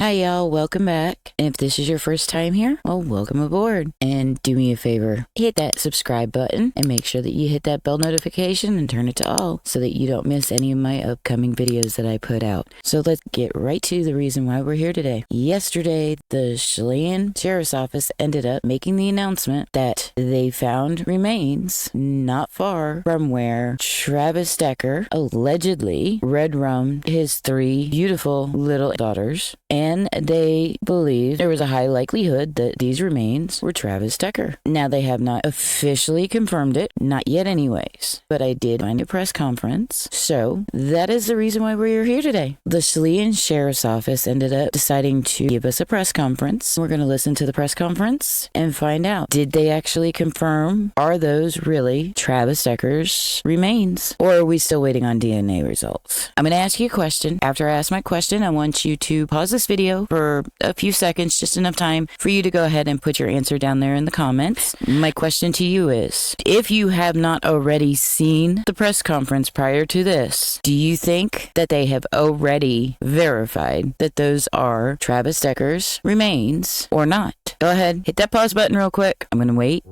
Hi y'all, welcome back. And if this is your first time here, well, welcome aboard. And do me a favor, hit that subscribe button and make sure that you hit that bell notification and turn it to all so that you don't miss any of my upcoming videos that I put out. So let's get right to the reason why we're here today. Yesterday, the Chelan Sheriff's Office ended up making the announcement that they found remains not far from where Travis Decker allegedly red rummed his 3 beautiful little daughters, and they believe there was a high likelihood that these remains were Travis Decker. Now, they have not officially confirmed it, not yet anyways, but I did find a press conference, so that is the reason why we're here today. The Chelan Sheriff's Office ended up deciding to give us a press conference. We're going to listen to the press conference and find out, did they actually confirm, are those really Travis Decker's remains, or are we still waiting on DNA results? I'm going to ask you a question. After I ask my question, I want you to pause this video for a few seconds, just enough time for you to go ahead and put your answer down there in the comments. My question to you is, if you have not already seen the press conference prior to this, do you think that they have already verified that those are Travis Decker's remains or not? Go ahead, hit that pause button real quick. I'm gonna wait.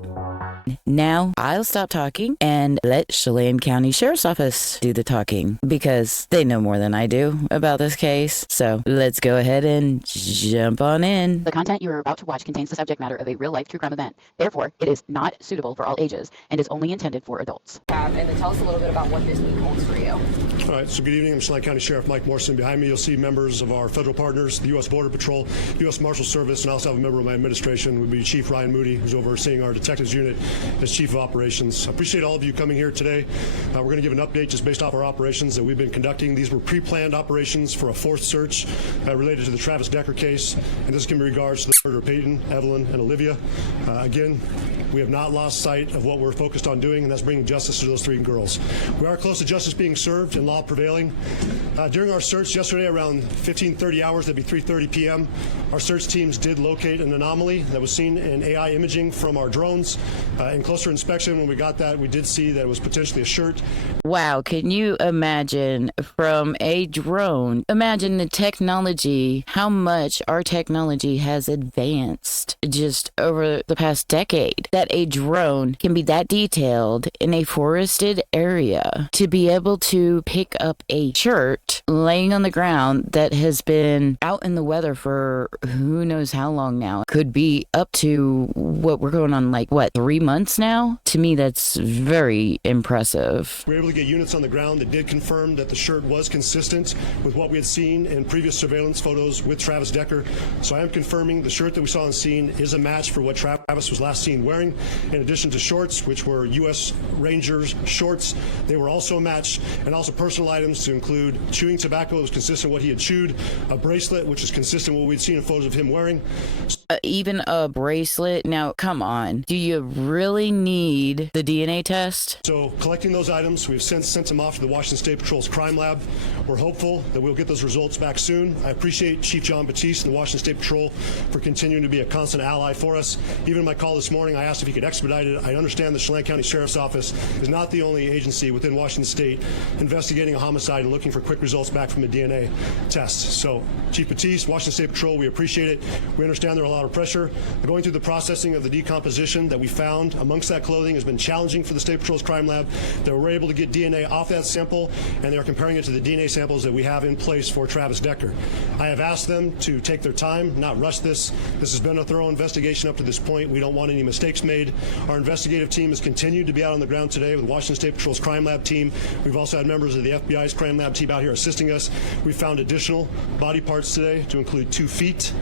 Now, I'll stop talking and let Chelan County Sheriff's Office do the talking because they know more than I do about this case. So let's go ahead and jump on in. The content you are about to watch contains the subject matter of a real-life true crime event. Therefore, it is not suitable for all ages and is only intended for adults. And then tell us a little bit about what this week holds for you. All right, so good evening. I'm Chelan County Sheriff Mike Morrison. Behind me, you'll see members of our federal partners, the US Border Patrol, US Marshals Service, and I also have a member of my administration, would be Chief Ryan Moody, who's overseeing our detectives unit as Chief of Operations. I appreciate all of you coming here today. We're going to give an update just based off our operations that we've been conducting. These were pre-planned operations for a 4th search related to the Travis Decker case, and this is in regards to the murder of Peyton, Evelyn, and Olivia. Again, we have not lost sight of what we're focused on doing, and that's bringing justice to those 3 girls. We are close to justice being served and law prevailing. During our search yesterday around 15:30 hours, that'd be 3:30 p.m., our search teams did locate an anomaly that was seen in AI imaging from our drones. In closer inspection, when we got that, we did see that it was potentially a shirt. Wow, can you imagine from a drone, imagine the technology, how much our technology has advanced just over the past decade, that a drone can be that detailed in a forested area to be able to pick up a shirt laying on the ground that has been out in the weather for who knows how long now. Could be up to what we're going on, like, what, 3 months now? To me, that's very impressive. We were able to get units on the ground that did confirm that the shirt was consistent with what we had seen in previous surveillance photos with Travis Decker. So I am confirming the shirt that we saw on scene is a match for what Travis was last seen wearing. In addition to shorts, which were U.S. Rangers shorts, they were also a match, and also personal items to include chewing tobacco that was consistent with what he had chewed, a bracelet, which is consistent with what we'd seen in photos of him wearing. Even a bracelet? Now, come on. Do you really need the DNA test? So, collecting those items, we've since sent them off to the Washington State Patrol's crime lab. We're hopeful that we'll get those results back soon. I appreciate Chief John Batiste and the Washington State Patrol for continuing to be a constant ally for us. Even in my call this morning, I asked if he could expedite it. I understand the Chelan County Sheriff's Office is not the only agency within Washington State investigating a homicide and looking for quick results back from a DNA test. So, Chief Batiste, Washington State Patrol, we appreciate it. We understand there are a lot of pressure. Going through the processing of the decomposition that we found amongst that clothing has been challenging for the State Patrol's crime lab. They were able to get DNA off that sample, and they are comparing it to the DNA samples that we have in place for Travis Decker. I have asked them to take their time, not rush this. This has been a thorough investigation up to this point. We don't want any mistakes made. Our investigative team has continued to be out on the ground today with Washington State Patrol's crime lab team. We've also had members of the FBI's crime lab team out here assisting us. We found additional body parts today to include 2 feet,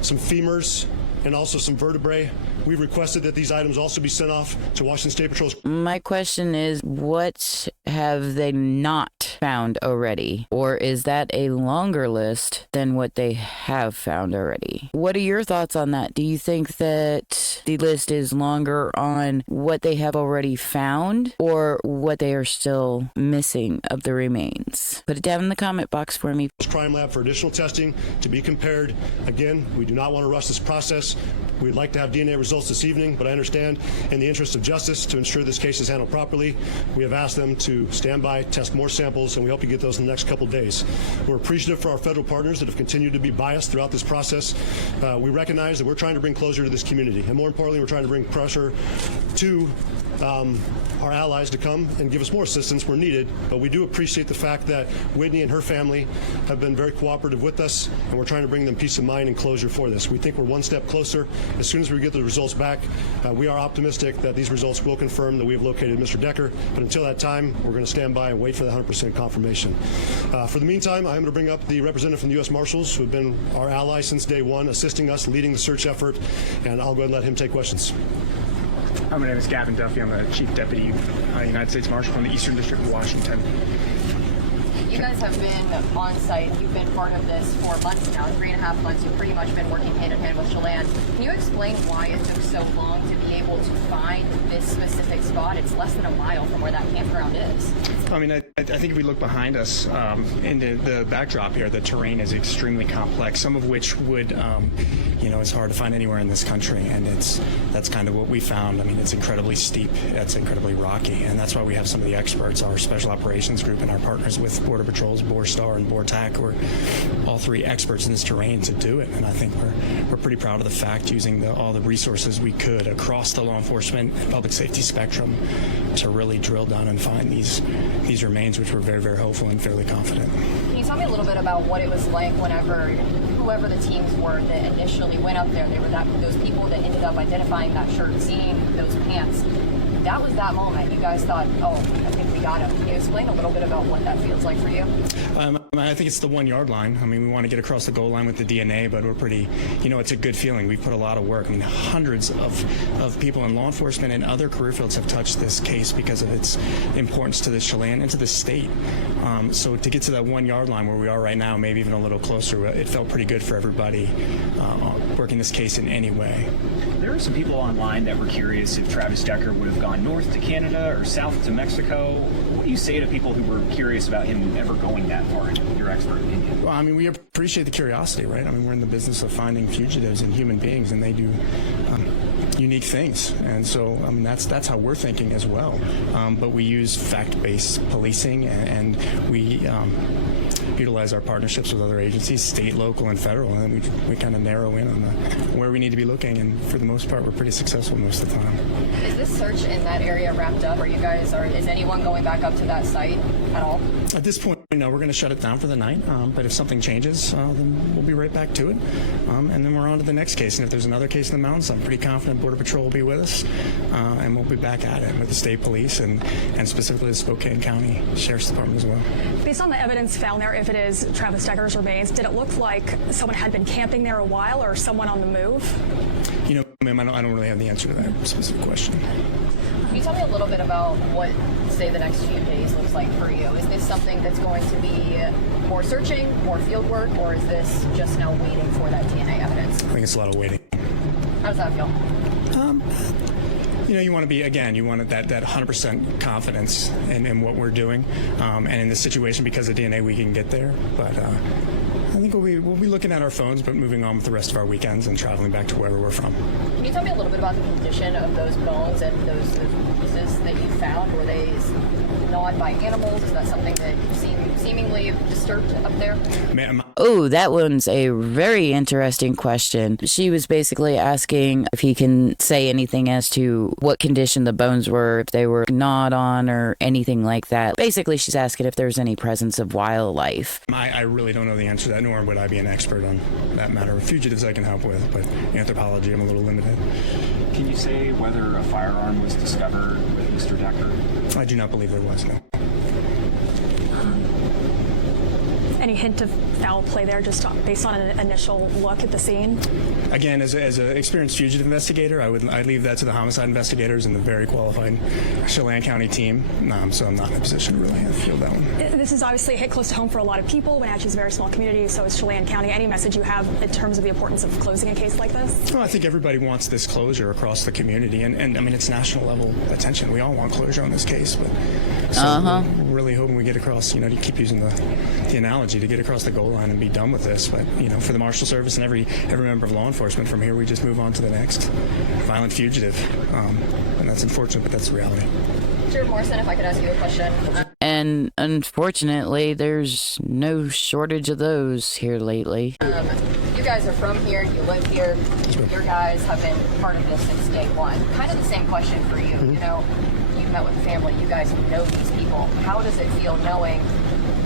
some femurs, and also some vertebrae. We've requested that these items also be sent off to Washington State Patrol's. My question is, what have they not found already? Or is that a longer list than what they have found already? What are your thoughts on that? Do you think that the list is longer on what they have already found or what they are still missing of the remains? Put it down in the comment box for me. Crime lab for additional testing to be compared. Again, we do not want to rush this process. We'd like to have DNA results this evening, but I understand in the interest of justice to ensure this case is handled properly, we have asked them to stand by, test more samples Marshals, and we hope to get those in the next couple days. We're appreciative for our federal partners that have continued to be biased throughout this process. We recognize that we're trying to bring closure to this community, and more importantly, we're trying to bring pressure to our allies to come and give us more assistance where needed. But we do appreciate the fact that Whitney and her family have been very cooperative with us, and we're trying to bring them peace of mind and closure for this. We think we're one step closer. As soon as we get the results back, we are optimistic that these results will confirm that we have located Mr. Decker. But until that time, we're going to stand by and wait for the 100% confirmation. For the meantime, I'm going to bring up the representative from the US Marshals, who have been our ally since day one, assisting us, leading the search effort, and I'll go ahead and let him take questions. My name is Gavin Duffy. I'm the Chief Deputy United States Marshal from the Eastern District of Washington. You guys have been on site. You've been part of this for months now, 3.5 months. You've pretty much been working hand in hand with Chelan. Can you explain why it took so long to be able to find this specific spot? It's less than a mile from where that campground is. I mean, I think if we look behind us into the backdrop here, the terrain is extremely complex, some of which would, it's hard to find anywhere in this country, and that's kind of what we found. I mean, it's incredibly steep, it's incredibly rocky, and that's why we have some of the experts, our Special Operations Group and our partners with Border Patrol's BORSTAR and BORTAC, who are all three experts in this terrain to do it. And I think we're pretty proud of the fact, using all the resources we could across the law enforcement and public safety spectrum to really drill down and find these remains, which we're very, very hopeful and fairly confident. Can you tell me a little bit about what it was like whenever whoever the teams were that initially went up there, they were those people that ended up identifying that shirt, seeing those pants? That was that moment. You guys thought, oh, I think we got him. Can you explain a little bit about what that feels like for you? I think it's the 1 yard line. I mean, we want to get across the goal line with the DNA, but we're pretty, it's a good feeling. We've put a lot of work. I mean, hundreds of people in law enforcement and other career fields have touched this case because of its importance to the Chelan and to the state. So to get to that 1 yard line where we are right now, maybe even a little closer, it felt pretty good for everybody working this case in any way. There are some people online that were curious if Travis Decker would have gone north to Canada or south to Mexico. What do you say to people who were curious about him ever going that far, in your expert opinion? Well, I mean, we appreciate the curiosity, right? I mean, we're in the business of finding fugitives and human beings, and they do unique things. And so, I mean, that's how we're thinking as well. But we use fact-based policing, and we utilize our partnerships with other agencies, state, local, and federal, and then we kind of narrow in on where we need to be looking, and for the most part, we're pretty successful most of the time. Is this search in that area wrapped up, or is anyone going back up to that site at all? At this point, no, we're going to shut it down for the night, but if something changes, then we'll be right back to it, and then we're on to the next case, and if there's another case in the mountains, I'm pretty confident Border Patrol will be with us, and we'll be back at it with the state police and specifically the Spokane County Sheriff's Department as well. Based on the evidence found there, if it is Travis Decker's remains, did it look like someone had been camping there a while or someone on the move? Ma'am, I don't really have the answer to that specific question. Can you tell me a little bit about what, say, the next few days looks like for you? Is this something that's going to be more searching, more field work, or is this just now waiting for that DNA evidence? I think it's a lot of waiting. How does that feel? You want to be, again, you want that 100% confidence in what we're doing, and in the situation, because of DNA, we can get there. But I think we'll be looking at our phones, but moving on with the rest of our weekends and traveling back to wherever we're from. Can you tell me a little bit about the condition of those bones and those pieces that you found? Were they gnawed by animals? Is that something that seemingly disturbed up there? Oh, that one's a very interesting question. She was basically asking if he can say anything as to what condition the bones were, if they were gnawed on or anything like that. Basically, she's asking if there's any presence of wildlife. I really don't know the answer to that, nor would I be an expert on that matter. Fugitives I can help with, but anthropology I'm a little limited. Can you say whether a firearm was discovered with Mr. Decker? I do not believe there was, no. Any hint of foul play there, just based on an initial look at the scene? Again, as an experienced fugitive investigator, I'd leave that to the homicide investigators and the very qualified Chelan County team. So I'm not in a position to really feel that one. This is obviously a hit close to home for a lot of people. Wenatchee is a very small community, so is Chelan County. Any message you have in terms of the importance of closing a case like this? Well, I think everybody wants this closure across the community, and I mean, it's national level attention. We all want closure on this case, but we're really hoping we get across, to keep using the analogy, to get across the goal line and be done with this. But for the Marshal Service and every member of law enforcement, from here we just move on to the next violent fugitive, and that's unfortunate, but that's the reality. Mr. Morrison, if I could ask you a question. And And unfortunately, there's no shortage of those here lately. You guys are from here, you live here, your guys have been part of this since day one. Kind of the same question for you. You know, you've met with the family, you guys know these people. How does it feel knowing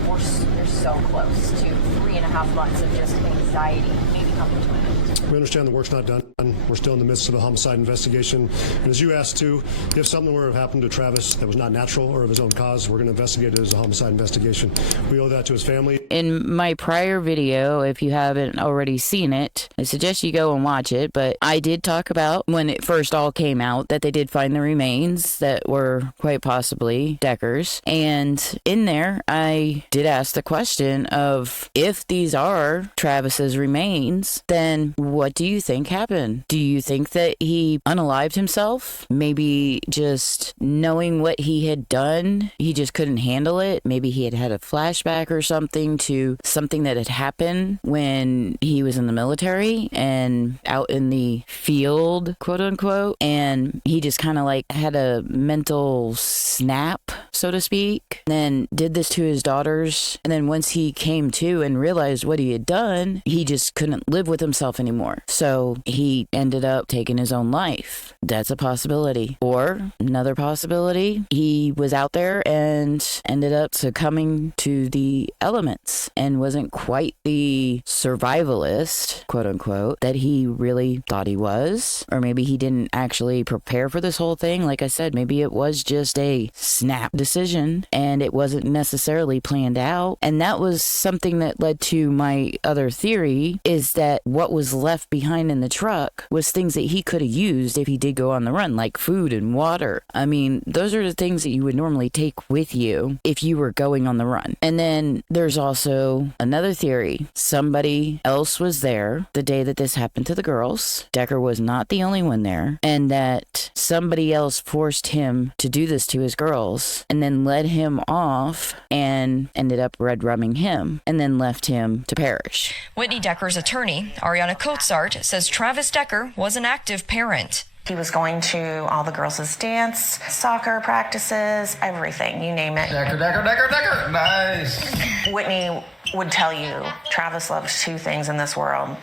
you're so close to 3.5 months of just anxiety maybe coming to an end? We understand the work's not done. We're still in the midst of a homicide investigation. And as you asked too, if something were to have happened to Travis that was not natural or of his own cause, we're going to investigate it as a homicide investigation. We owe that to his family. In my prior video, if you haven't already seen it, I suggest you go and watch it. But I did talk about when it first all came out that they did find the remains that were quite possibly Decker's. And in there, I did ask the question of if these are Travis's remains, then what do you think happened? Do you think that he unalived himself? Maybe just knowing what he had done, he just couldn't handle it. Maybe he had a flashback or something to something that had happened when he was in the military and out in the field, quote unquote. And he just kind of like had a mental snap, so to speak, then did this to his daughters. And then once he came to and realized what he had done, he just couldn't live with himself anymore. So he ended up taking his own life. That's a possibility. Or another possibility, he was out there and ended up succumbing to the elements and wasn't quite the survivalist, quote unquote, that he really thought he was. Or maybe he didn't actually prepare for this whole thing. Like I said, maybe it was just a snap decision and it wasn't necessarily planned out. And that was something that led to my other theory, is that what was left behind in the truck was things that he could have used if he did go on the run, like food and water. I mean, those are the things that you would normally take with you if you were going on the run. And then there's also another theory. Somebody else was there the day that this happened to the girls. Decker was not the only one there, and that somebody else forced him to do this to his girls and then led him off and ended up red rumming him and then left him to perish. Whitney Decker's attorney, Ariana Coatsart, says Travis Decker was an active parent. He was going to all the girls' dance, soccer practices, everything, you name it. Decker, nice. Whitney would tell you Travis loves two things in this world: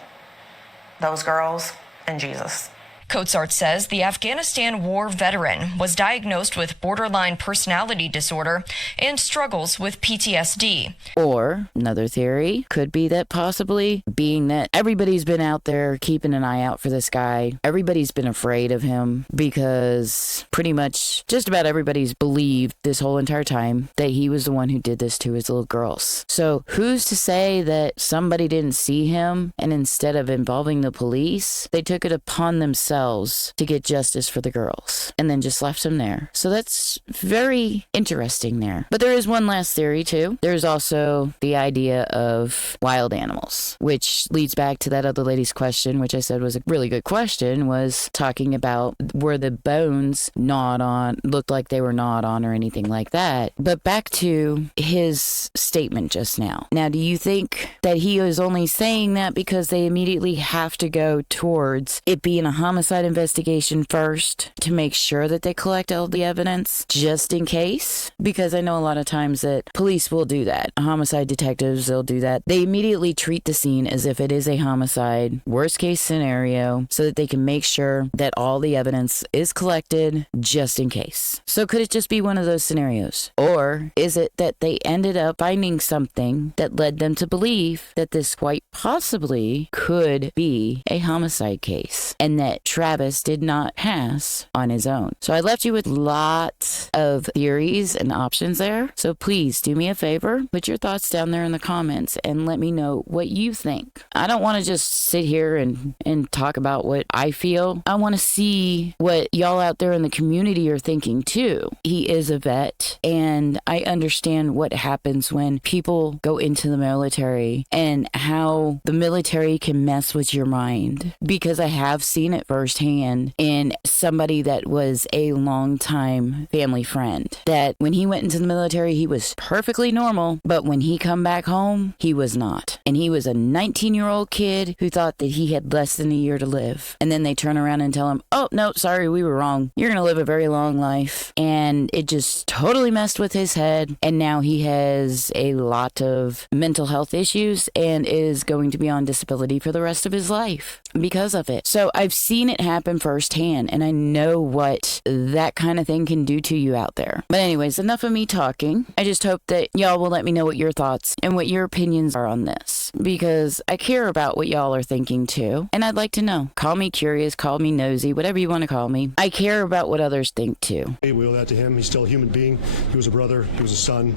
those girls and Jesus. Coatsart says the Afghanistan war veteran was diagnosed with borderline personality disorder and struggles with PTSD. Or another theory could be that possibly being that everybody's been out there keeping an eye out for this guy, everybody's been afraid of him because pretty much just about everybody's believed this whole entire time that he was the one who did this to his little girls. So who's to say that somebody didn't see him and instead of involving the police, they took it upon themselves to get justice for the girls and then just left him there. So that's very interesting there. But there is one last theory too. There's also the idea of wild animals, which leads back to that other lady's question, which I said was a really good question, was talking about were the bones gnawed on, looked like they were gnawed on or anything like that. But back to his statement just now. Now, do you think that he was only saying that because they immediately have to go towards it being a homicide investigation first to make sure that they collect all the evidence just in case? Because I know a lot of times that police will do that. Homicide detectives, they'll do that. They immediately treat the scene as if it is a homicide, worst case scenario, so that they can make sure that all the evidence is collected just in case. So could it just be one of those scenarios? Or is it that they ended up finding something that led them to believe that this quite possibly could be a homicide case and that Travis did not pass on his own? So I left you with lots of theories and options there. So please do me a favor, put your thoughts down there in the comments and let me know what you think. I don't want to just sit here and talk about what I feel. I want to see what y'all out there in the community are thinking too. He is a vet and I understand what happens when people go into the military and how the military can mess with your mind, because I have seen it firsthand firsthand in somebody that was a longtime family friend. That when he went into the military, he was perfectly normal, but when he come back home, he was not. And he was a 19-year-old kid who thought that he had less than a year to live. And then they turn around and tell him, oh, no, sorry, we were wrong. You're going to live a very long life. And it just totally messed with his head. And now he has a lot of mental health issues and is going to be on disability for the rest of his life because of it. So I've seen it happen firsthand, and I know what that kind of thing can do to you out there. But anyways, enough of me talking. I just hope that y'all will let me know what your thoughts and what your opinions are on this, because I care about what y'all are thinking too, and I'd like to know. Call me curious, call me nosy, whatever you want to call me. I care about what others think too. We owe that to him. He's still a human being. He was a brother. He was a son.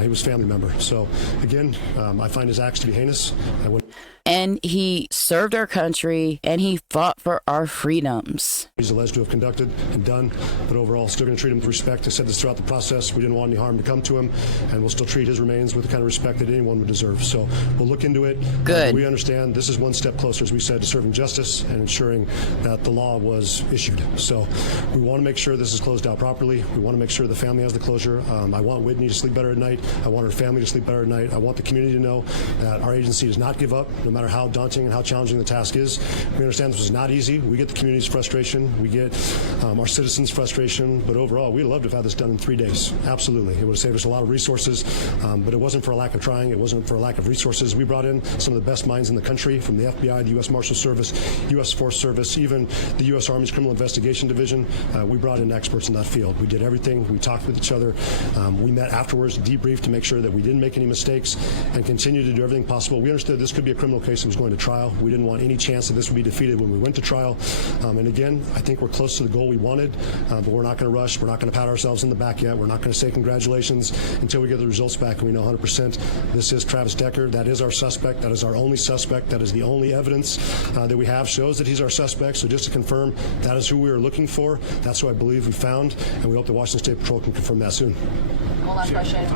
He was a family member. So again, I find his acts to be heinous. And he served our country, and he fought for our freedoms. He's alleged to have conducted and done, but overall, still going to treat him with respect. I said this throughout the process. We didn't want any harm to come to him, and we'll still treat his remains with the kind of respect that anyone would deserve. So we'll look into it. Good. We understand this is one step closer, as we said, to serving justice and ensuring that the law was issued. So we want to make sure this is closed out properly. We want to make sure the family has the closure. I want Whitney to sleep better at night. I want her family to sleep better at night. I want the community to know that our agency does not give up, no matter how daunting and how challenging the task is. We understand this was not easy. We get the community's frustration. We get our citizens' frustration. But overall, we'd love to have had this done in 3 days. Absolutely. It would have saved us a lot of resources. But it wasn't for a lack of trying. It wasn't for a lack of resources. We brought in some of the best minds in the country, from the FBI, the US Marshals Service, US Forest Service, even the US Army's Criminal Investigation Division. We brought in experts in that field. We did everything. We talked with each other. We met afterwards, debriefed to make sure that we didn't make any mistakes, and continued to do everything possible. We understood this could be a criminal case that was going to trial. We didn't want any chance that this would be defeated when we went to trial. And again, I think we're close to the goal we wanted, but we're not going to rush. We're not going to pat ourselves in the back yet. We're not going to say congratulations until we get the results back and we know 100% this is Travis Decker. That is our suspect. That is our only suspect. That is the only evidence that we have shows that he's our suspect. So just to confirm, that is who we were looking for. That's who I believe we found, and we hope the Washington State Patrol can confirm that soon. One last question.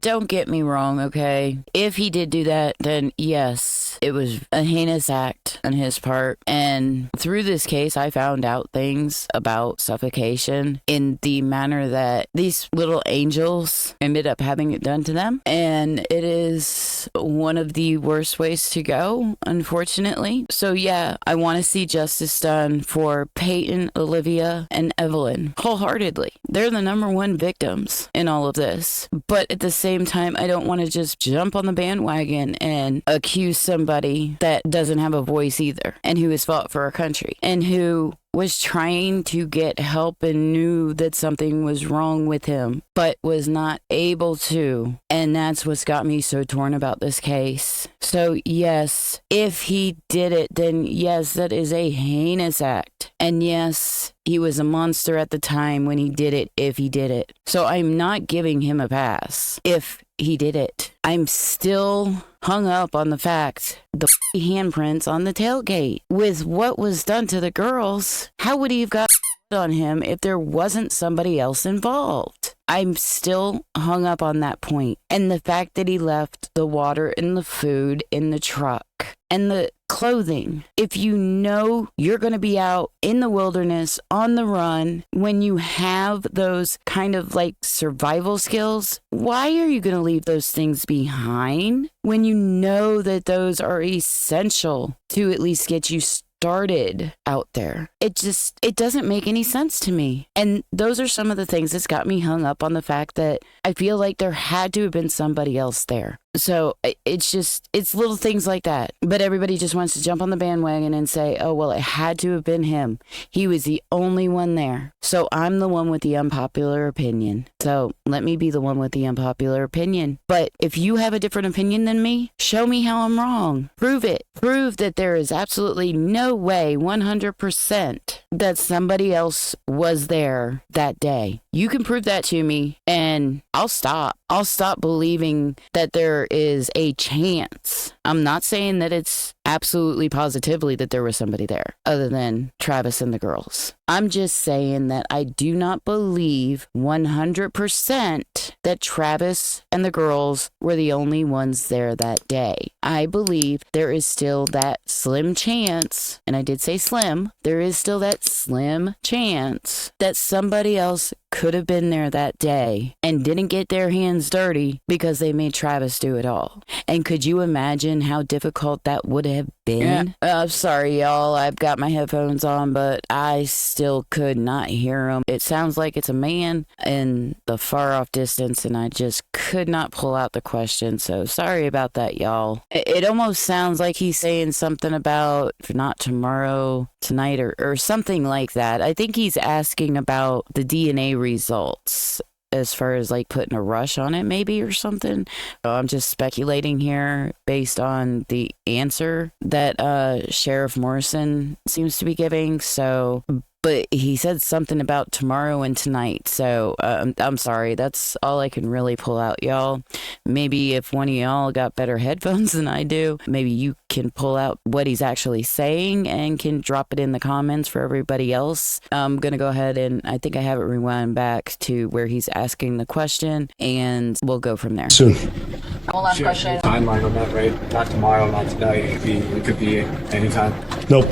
Don't get me wrong, okay? If he did do that, then yes, it was a heinous act on his part. And through this case, I found out things about suffocation in the manner that these little angels ended up having it done to them. And it is one of the worst ways to go, unfortunately. So yeah, I want to see justice done for Peyton, Olivia, and Evelyn wholeheartedly. They're the number one victims in all of this. But at the same time, I don't want to just jump on the bandwagon and accuse somebody that doesn't have a voice either, and who has fought for our country, and who was trying to get help and knew that something was wrong with him, but was not able to. And that's what's got me so torn about this case. So yes, if he did it, then yes, that is a heinous act. And yes, he was a monster at the time when he did it, if he did it. So I'm not giving him a pass if he did it. I'm still hung up on the fact the handprints on the tailgate. With what was done to the girls, how would he have got on him if there wasn't somebody else involved? I'm still hung up on that point. And the fact that he left the water and the food in the truck and the clothing. If you know you're going to be out in the wilderness on the run, when you have those kind of like survival skills, why are you going to leave those things behind when you know that those are essential to at least get you started out there? It doesn't make any sense to me. And those are some of the things that's got me hung up on the fact that I feel like there had to have been somebody else there. So it's little things like that. But everybody just wants to jump on the bandwagon and say, oh, well, it had to have been him. He was the only one there. So I'm the one with the unpopular opinion. So let me be the one with the unpopular opinion. But if you have a different opinion than me, show me how I'm wrong. Prove it. Prove that there is absolutely no way, 100%, that somebody else was there that day. You can prove that to me and I'll stop. I'll stop believing that there is a chance. I'm not saying that it's absolutely positively that there was somebody there other than Travis and the girls. I'm just saying that I do not believe 100% that Travis and the girls were the only ones there that day. I believe there is still that slim chance, and I did say slim, there is still that slim chance that somebody else could have been there that day and didn't get their hands dirty because they made Travis do it all. And could you imagine how difficult that would have been? I'm sorry, y'all. I've got my headphones on, but I still could not hear him. It sounds like it's a man in the far off distance, and I just could not pull out the question. So sorry about that, y'all. It almost sounds like he's saying something about not tomorrow, tonight, or something like that. I think he's asking about the DNA results as far as like putting a rush on it maybe or something. I'm just speculating here based on the answer that Sheriff Morrison seems to be giving. So, but he said something about tomorrow and tonight. So I'm sorry. That's all I can really pull out, y'all. Maybe if one of y'all got better headphones than I do, maybe you can pull out what he's actually saying and can drop it in the comments for everybody else. I'm going to go ahead and I think I have it rewind back to where he's asking the question, and we'll go from there. Soon. One last question. Timeline on that, right? Not tomorrow, not tonight. It could be anytime. Nope.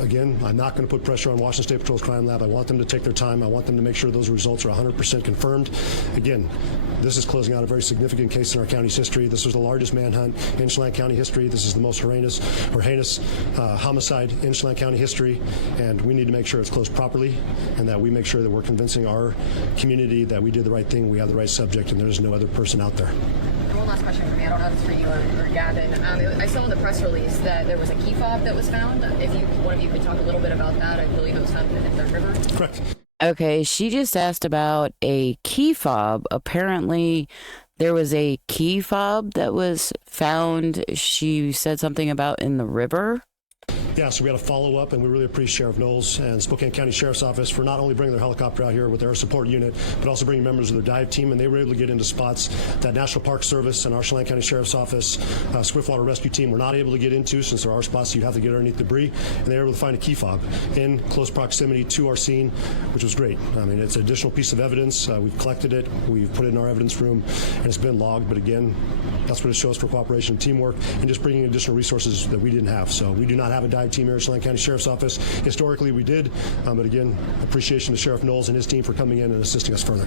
Again, I'm not going to put pressure on Washington State Patrol's crime lab. I want them to take their time. I want them to make sure those results are 100% confirmed. Again, this is closing out a very significant case in our county's history. This was the largest manhunt in Chelan County history. This is the most heinous homicide in Chelan County history, and we need to make sure it's closed properly and that we make sure that we're convincing our community that we did the right thing, we have the right subject, and there's no other person out there. One last question for me. I don't know if it's for you or Gavin. I saw in the press release that there was a key fob that was found. If one of you could talk a little bit about that, I believe it was found in the river. Correct. Okay, she just asked about a key fob. Apparently, there was a key fob that was found, she said something about in the river. Yeah, so we had a follow-up, and we really appreciate Sheriff Knowles and Spokane County Sheriff's Office for not only bringing their helicopter out here with their support unit, but also bringing members of their dive team, and they were able to get into spots that National Park Service and our Chelan County Sheriff's Office Swiftwater Rescue Team were not able to get into, since there are spots you have to get underneath debris, and they were able to find a key fob in close proximity to our scene, which was great. I mean, it's an additional piece of evidence. We've collected it, we've put it in our evidence room, and it's been logged, but again, that's what it shows for cooperation and teamwork, and just bringing additional resources that we didn't have. So we do not have a dive team here at Chelan County Sheriff's Office. Historically, we did, but again, appreciation to Sheriff Knowles and his team for coming in and assisting us further.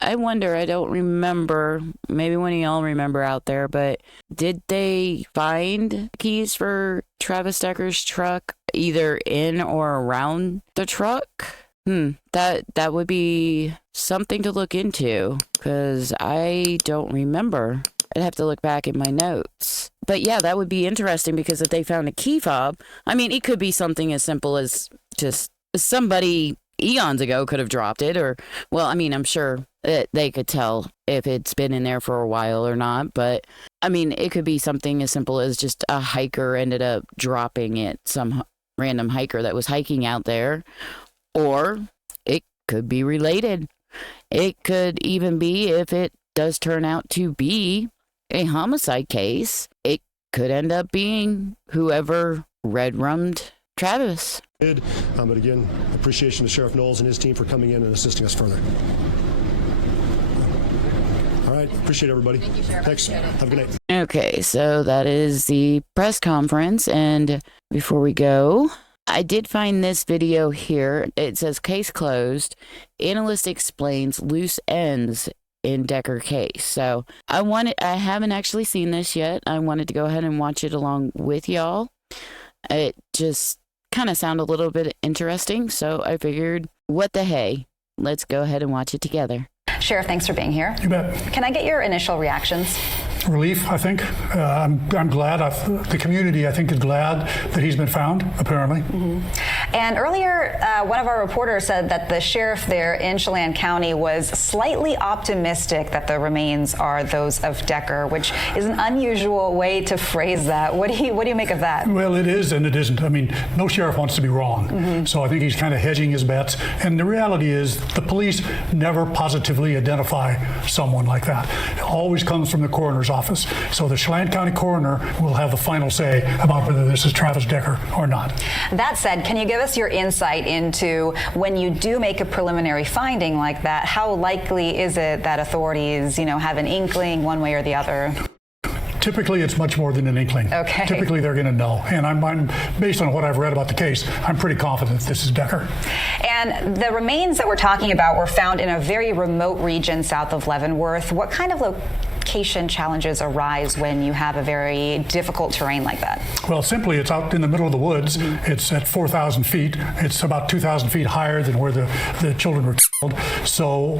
I wonder, I don't remember, maybe one of y'all remember out there, but did they find keys for Travis Decker's truck either in or around the truck? That would be something to look into, because I don't remember. I'd have to look back in my notes. But yeah, that would be interesting, because if they found a key fob, I mean, it could be something as simple as just somebody eons ago could have dropped it, or, well, I mean, I'm sure that they could tell if it's been in there for a while or not, but I mean, it could be something as simple as just a hiker ended up dropping it, some random hiker that was hiking out there, or it could be related. It could even be, if it does turn out to be a homicide case, it could end up being whoever red-rummed Travis. But again, appreciation to Sheriff Knowles and his team for coming in and assisting us further. All right, appreciate everybody. Thank you, Sheriff. Thanks. Have a good night. Okay, so that is the press conference, and before we go, I did find this video here. It says, case closed. Analyst explains loose ends in Decker case. So I haven't actually seen this yet. I wanted to go ahead and watch it along with y'all. It just kind of sounded a little bit interesting, so I figured, what the hey? Let's go ahead and watch it together. Sheriff, thanks for being here. You bet. Can I get your initial reactions? Relief, I think. I'm glad. The community, I think, is glad that he's been found, apparently. Mm-hmm. And earlier, one of our reporters said that the sheriff there in Chelan County was slightly optimistic that the remains are those of Decker, which is an unusual way to phrase that. What do you make of that? Well, it is and it isn't. I mean, no sheriff wants to be wrong. Mm-hmm. So I think he's kind of hedging his bets. And the reality is the police never positively identify someone like that. It always comes from the coroner's office. So the Chelan County coroner will have the final say about whether this is Travis Decker or not. That said, can you give us your insight into when you do make a preliminary finding like that, how likely is it that authorities, have an inkling one way or the other? Typically, it's much more than an inkling. Okay. Typically, they're going to know. And I'm based on what I've read about the case, I'm pretty confident this is Decker. And the remains that we're talking about were found in a very remote region south of Leavenworth. What kind of location challenges arise when you have a very difficult terrain like that? Well, simply, it's out in the middle of the woods. It's at 4,000 feet. It's about 2,000 feet higher than where the children were killed. So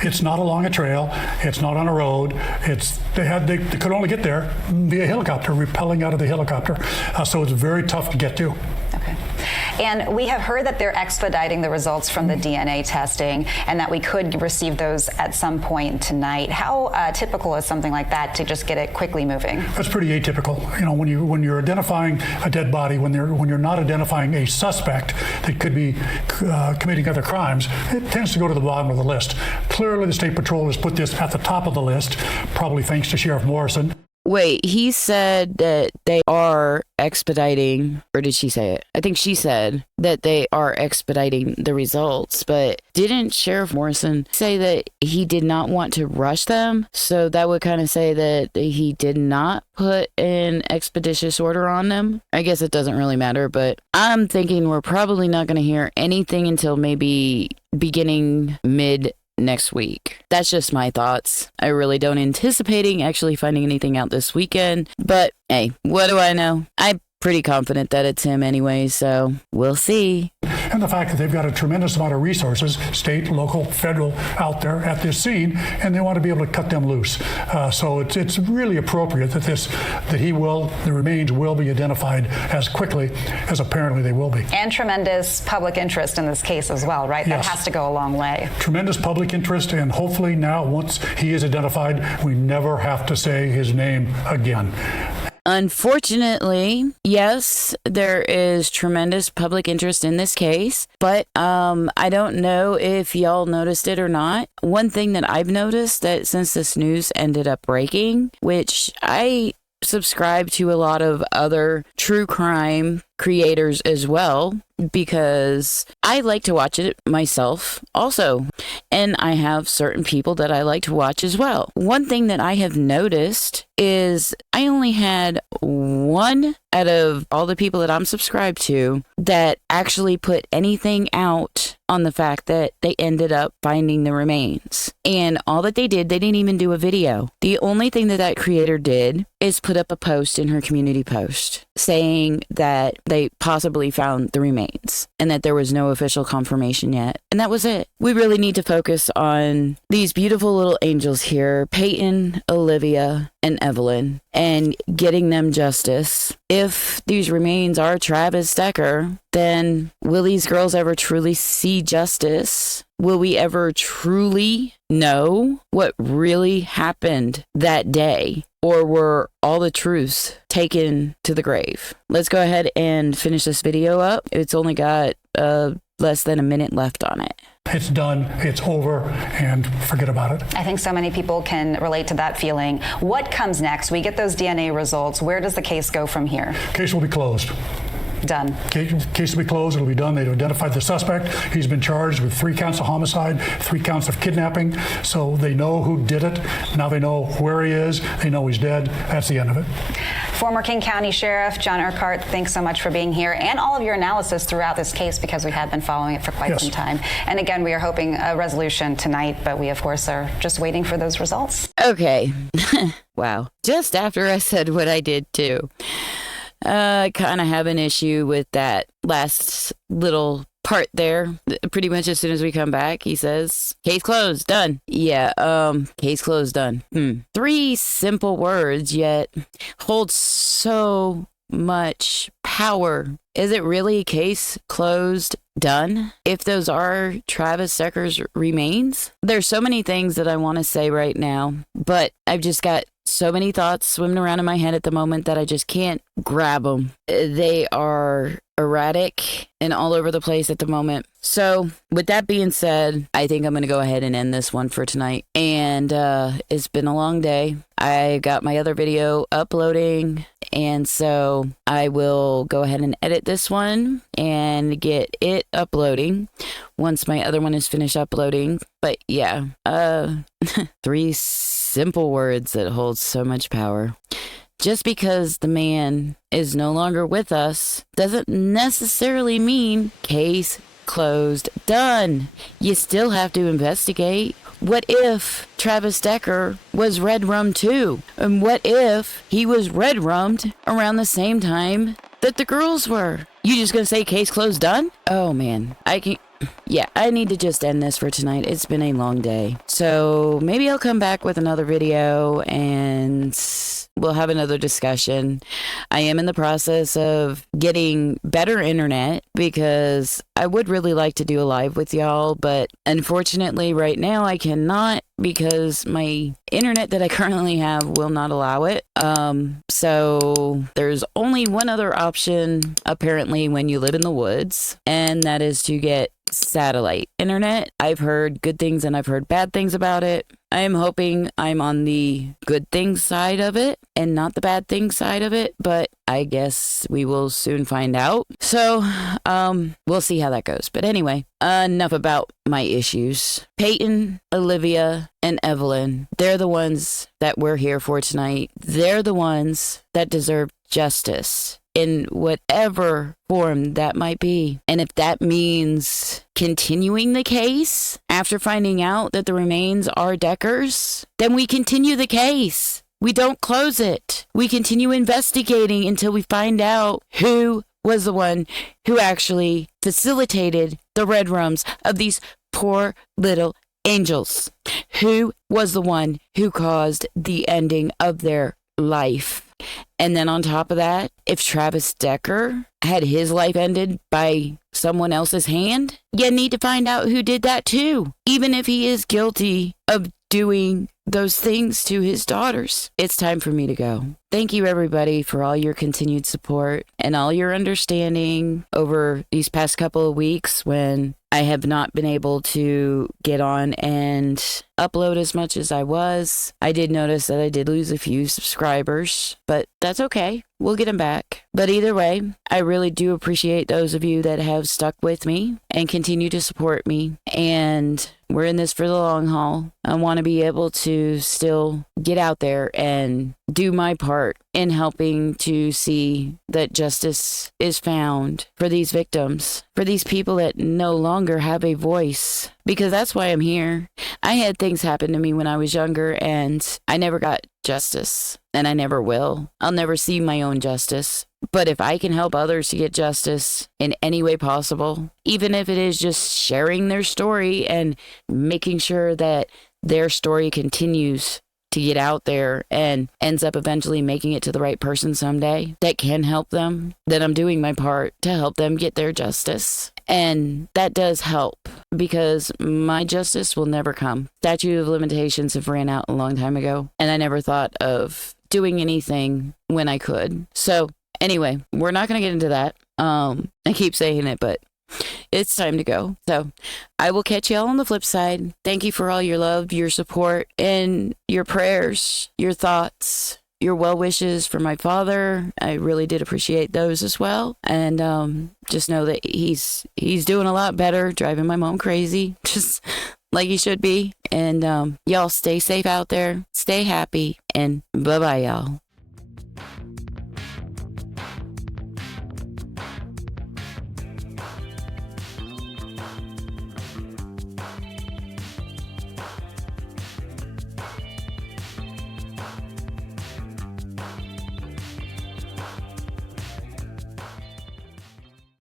it's not along a trail. It's not on a road. They could only get there via helicopter, rappelling out of the helicopter. So it's very tough to get to. Okay. And we have heard that they're expediting the results from the DNA testing and that we could receive those at some point tonight. How typical is something like that to just get it quickly moving? That's pretty atypical. When you're identifying a dead body, when you're not identifying a suspect that could be committing other crimes, it tends to go to the bottom of the list. Clearly, the State Patrol has put this at the top of the list, probably thanks to Sheriff Morrison. Wait, he said that they are expediting, or did she say it? I think she said that they are expediting the results, but didn't Sheriff Morrison say that he did not want to rush them? So that would kind of say that he did not put an expeditious order on them. I guess it doesn't really matter, but I'm thinking we're probably not going to hear anything until maybe beginning mid next week. That's just my thoughts. I really don't anticipating actually finding anything out this weekend, but hey, what do I know? I'm pretty confident that it's him anyway, so we'll see. And the fact that they've got a tremendous amount of resources, state, local, federal, out there at this scene, and they want to be able to cut them loose. So it's really appropriate that the remains will be identified as quickly as apparently they will be. And tremendous public interest in this case as well, right? Yes. That has to go a long way. Tremendous public interest, and hopefully now, once he is identified, we never have to say his name again. Unfortunately, yes, there is tremendous public interest in this case, but I don't know if y'all noticed it or not. One thing that I've noticed that since this news ended up breaking, which I subscribe to a lot of other true crime creators as well, because I like to watch it myself also, and I have certain people that I like to watch as well. One thing that I have noticed is I only had one out of all the people that I'm subscribed to that actually put anything out on the fact that they ended up finding the remains. And all that they didn't even do a video. The only thing that creator did is put up a post in her community post saying that they possibly found the remains and that there was no official confirmation yet. And that was it. We really need to focus on these beautiful little angels here, Peyton, Olivia, and Evelyn, and getting them justice. If these remains are Travis Decker, then will these girls ever truly see justice? Will we ever truly know what really happened that day? Or were all the truths taken to the grave? Let's go ahead and finish this video up. It's only got less than a minute left on it. It's done, it's over, and forget about it. I think so many people can relate to that feeling. What comes next? We get those DNA results. Where does the case go from here? Case will be closed. Done. Case will be closed. It'll be done. They've identified the suspect. He's been charged with 3 counts of homicide, 3 counts of kidnapping. So they know who did it. Now they know where he is. They know he's dead. That's the end of it. Former King County Sheriff John Urquhart, thanks so much for being here and all of your analysis throughout this case, because we have been following it for quite some time. And again, we are hoping a resolution tonight, but we, of course, are just waiting for those results. Okay. Wow. Just after I said what I did, too. I kind of have an issue with that last little part there. Pretty much as soon as we come back, he says, case closed, done. Yeah, case closed, done. 3 simple words, yet hold so much power. Is it really case closed, done? If those are Travis Decker's remains? There's so many things that I want to say right now, but I've just got so many thoughts swimming around in my head at the moment that I just can't grab them. They are erratic and all over the place at the moment. So with that being said, I think I'm going to go ahead and end this one for tonight. And it's been a long day. I got my other video uploading, and so I will go ahead and edit this one and get it uploading once my other one is finished uploading. But yeah, 3 simple words that hold so much power. Just because the man is no longer with us doesn't necessarily mean case closed, done. You still have to investigate. What if Travis Decker was red rummed too? And what if he was red rummed around the same time that the girls were? You just gonna say case closed, done? Oh man, I need to just end this for tonight. It's been a long day. So maybe I'll come back with another video and we'll have another discussion. I am in the process of getting better internet because I would really like to do a live with y'all, but unfortunately right now I cannot because my internet that I currently have will not allow it. So there's only one other option apparently when you live in the woods, and that is to get satellite internet. I've heard good things and I've heard bad things about it. I am hoping I'm on the good things side of it and not the bad things side of it, but I guess we will soon find out. So, we'll see how that goes. But anyway, enough about my issues. Peyton, Olivia, and Evelyn, they're the ones that we're here for tonight. They're the ones that deserve justice in whatever form that might be. And if that means continuing the case after finding out that the remains are Decker's, then we continue the case. We don't close it. We continue investigating until we find out who was the one who actually facilitated the red rums of these poor little angels. Who was the one who caused the ending of their life? And then on top of that, if Travis Decker had his life ended by someone else's hand, you need to find out who did that too, even if he is guilty of doing those things to his daughters. It's time for me to go. Thank you, everybody, for all your continued support and all your understanding over these past couple of weeks when I have not been able to get on and upload as much as I was. I did notice that I did lose a few subscribers, but that's okay. We'll get them back. But either way, I really do appreciate those of you that have stuck with me and continue to support me. And we're in this for the long haul. I want to be able to still get out there and do my part in helping to see that justice is found for these victims, for these people that no longer have a voice, because that's why I'm here. I had things happen to me when I was younger and I never got justice, and I never will. I'll never see my own justice. But if I can help others to get justice in any way possible, even if it is just sharing their story and making sure that their story continues to get out there and ends up eventually making it to the right person someday that can help them, then I'm doing my part to help them get their justice. And that does help because my justice will never come. Statute of limitations have ran out a long time ago, and I never thought of doing anything when I could. So anyway, we're not going to get into that. I keep saying it, but it's time to go. So I will catch y'all on the flip side. Thank you for all your love, your support, and your prayers, your thoughts, your well wishes for my father. I really did appreciate those as well. And just know that he's doing a lot better, driving my mom crazy, just like he should be. And y'all stay safe out there, stay happy, and bye-bye, y'all.